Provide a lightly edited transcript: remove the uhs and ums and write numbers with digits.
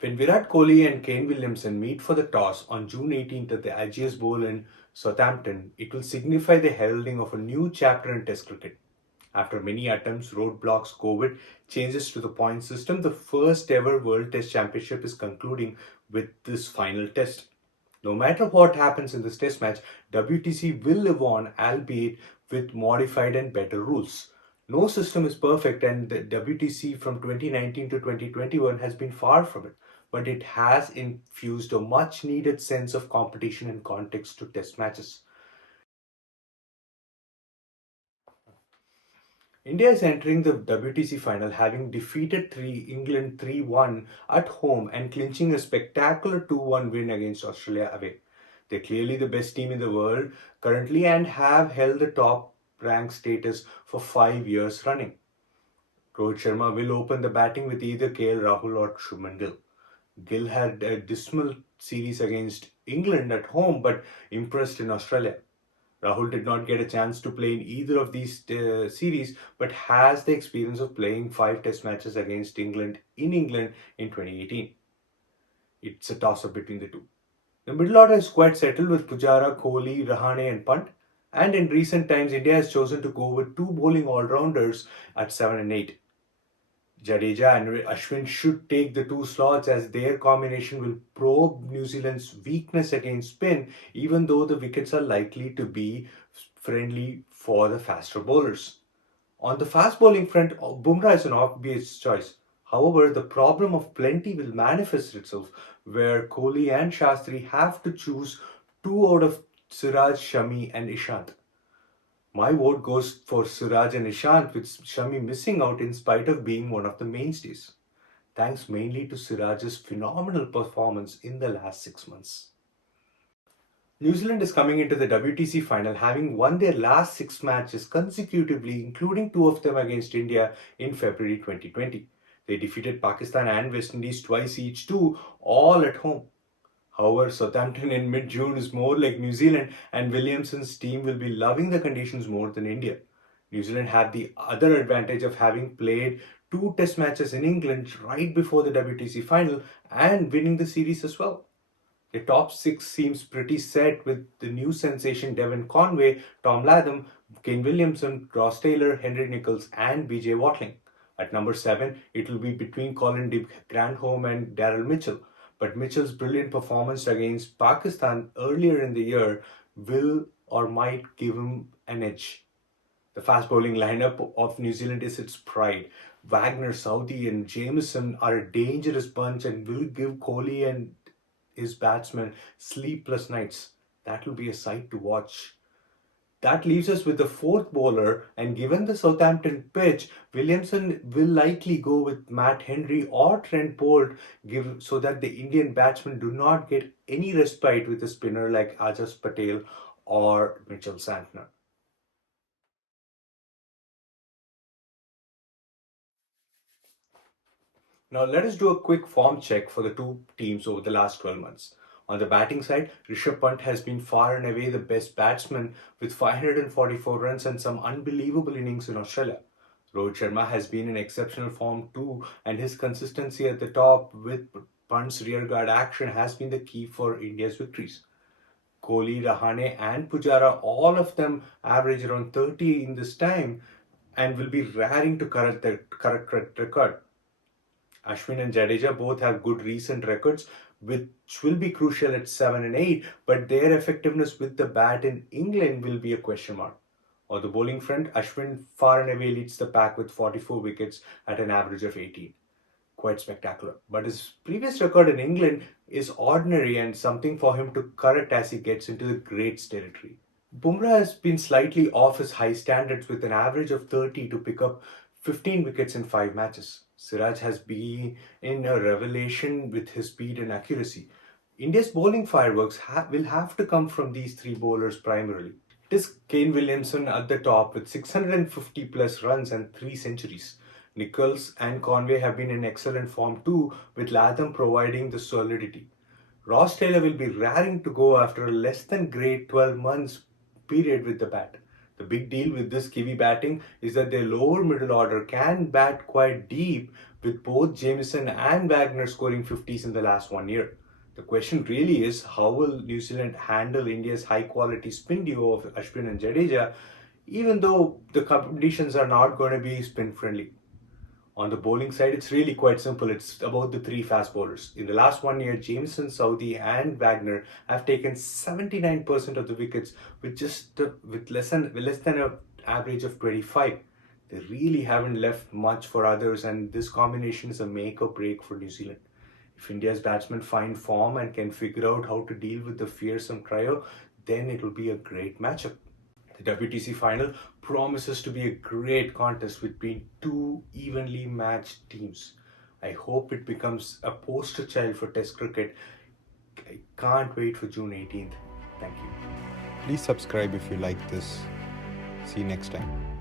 When Virat Kohli and Kane Williamson meet for the toss on June 18th at the Ageas Bowl in Southampton, it will signify the heralding of a new chapter in Test cricket. After many attempts, roadblocks, COVID, changes to the point system, the first ever World Test Championship is concluding with this final test. No matter what happens in this test match, WTC will live on, albeit with modified and better rules. No system is perfect, and the WTC from 2019 to 2021 has been far from it, but it has infused a much needed sense of competition and context to test matches. India is entering the WTC final having defeated England 3-1 at home and clinching a spectacular 2-1 win against Australia away. They're clearly the best team in the world currently and have held the top rank status for 5 years running. Rohit Sharma will open the batting with either KL Rahul or Shubman Gill. Gill had a dismal series against England at home but impressed in Australia. Rahul did not get a chance to play in either of these series, but has the experience of playing 5 test matches against England in 2018. It's a toss-up between the two. The middle order is quite settled with Pujara, Kohli, Rahane and Pant. And in recent times, India has chosen to go with two bowling all-rounders at 7 and 8. Jadeja and Ashwin should take the two slots as their combination will probe New Zealand's weakness against spin, even though the wickets are likely to be friendly for the faster bowlers. On the fast bowling front, Bumrah is an obvious choice. However, the problem of plenty will manifest itself where Kohli and Shastri have to choose two out of Siraj, Shami and Ishant. My vote goes for Siraj and Ishant, with Shami missing out in spite of being one of the mainstays, thanks mainly to Siraj's phenomenal performance in the last 6 months. New Zealand is coming into the WTC final having won their last 6 matches consecutively, including two of them against India in February 2020. They defeated Pakistan and West Indies twice each too, all at home. However, Southampton in mid-June is more like New Zealand, and Williamson's team will be loving the conditions more than India. New Zealand had the other advantage of having played two test matches in England right before the WTC final and winning the series as well. The top six seems pretty set with the new sensation Devon Conway, Tom Latham, Kane Williamson, Ross Taylor, Henry Nicholls, and BJ Watling. At number 7, it will be between Colin de Grandhomme and Daryl Mitchell. But Mitchell's brilliant performance against Pakistan earlier in the year will or might give him an edge. The fast bowling lineup of New Zealand is its pride. Wagner, Southee, and Jameson are a dangerous bunch and will give Kohli and his batsmen sleepless nights. That will be a sight to watch. That leaves us with the fourth bowler, and given the Southampton pitch, Williamson will likely go with Matt Henry or Trent Bolt so that the Indian batsmen do not get any respite with a spinner like Ajaz Patel or Mitchell Santner. Now let us do a quick form check for the two teams over the last 12 months. On the batting side, Rishabh Pant has been far and away the best batsman with 544 runs and some unbelievable innings in Australia. Rohit Sharma has been in exceptional form too, and his consistency at the top with Pant's rearguard action has been the key for India's victories. Kohli, Rahane and Pujara, all of them average around 30 in this time and will be raring to correct the correct record. Ashwin and Jadeja both have good recent records, which will be crucial at 7 and 8, but their effectiveness with the bat in England will be a question mark. On the bowling front, Ashwin far and away leads the pack with 44 wickets at an average of 18. Quite spectacular. But his previous record in England is ordinary and something for him to correct as he gets into the greats territory. Bumrah has been slightly off his high standards with an average of 30 to pick up 15 wickets in 5 matches. Siraj has been in a revelation with his speed and accuracy. India's bowling fireworks will have to come from these three bowlers primarily. It is Kane Williamson at the top with 650 plus runs and 3 centuries. Nicholls and Conway have been in excellent form too, with Latham providing the solidity. Ross Taylor will be raring to go after a less than great 12 months period with the bat. The big deal with this Kiwi batting is that their lower middle order can bat quite deep, with both Jamieson and Wagner scoring 50s in the last 1 year. The question really is, how will New Zealand handle India's high quality spin duo of Ashwin and Jadeja, even though the conditions are not going to be spin friendly? On the bowling side, it's really quite simple. It's about the three fast bowlers. In the last 1 year, Jameson, Southee, and Wagner have taken 79% of the wickets with less than an average of 25. They really haven't left much for others, and this combination is a make or break for New Zealand. If India's batsmen find form and can figure out how to deal with the fearsome trio, then it will be a great matchup. The WTC final promises to be a great contest between two evenly matched teams. I hope it becomes a poster child for Test cricket. I can't wait for June 18th. Thank you. Please subscribe if you like this. See you next time.